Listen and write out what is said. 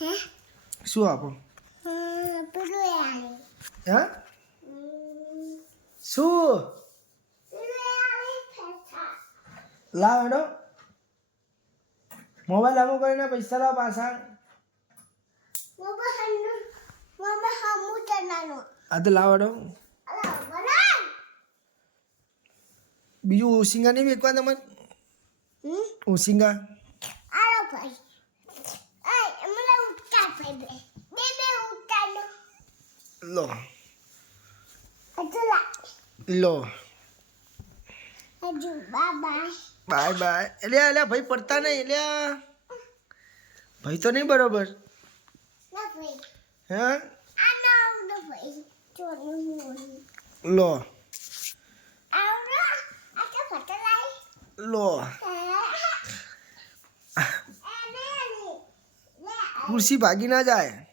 શું આપો? હા શું લાવ હેડો મોબાઈલ આમો કરીને પૈસા લાવ પાછા. આ તો લાવ હેડો. બીજું ઓસિંગા નહીં વેચવા તમારે? ઓસિંગા લો લો બાય બાય. એટલે ભાઈ પડતા નહીં એટલે ભાઈ તો નહીં બરોબર. હા લો લો ખુરશી ભાગી ના જાય.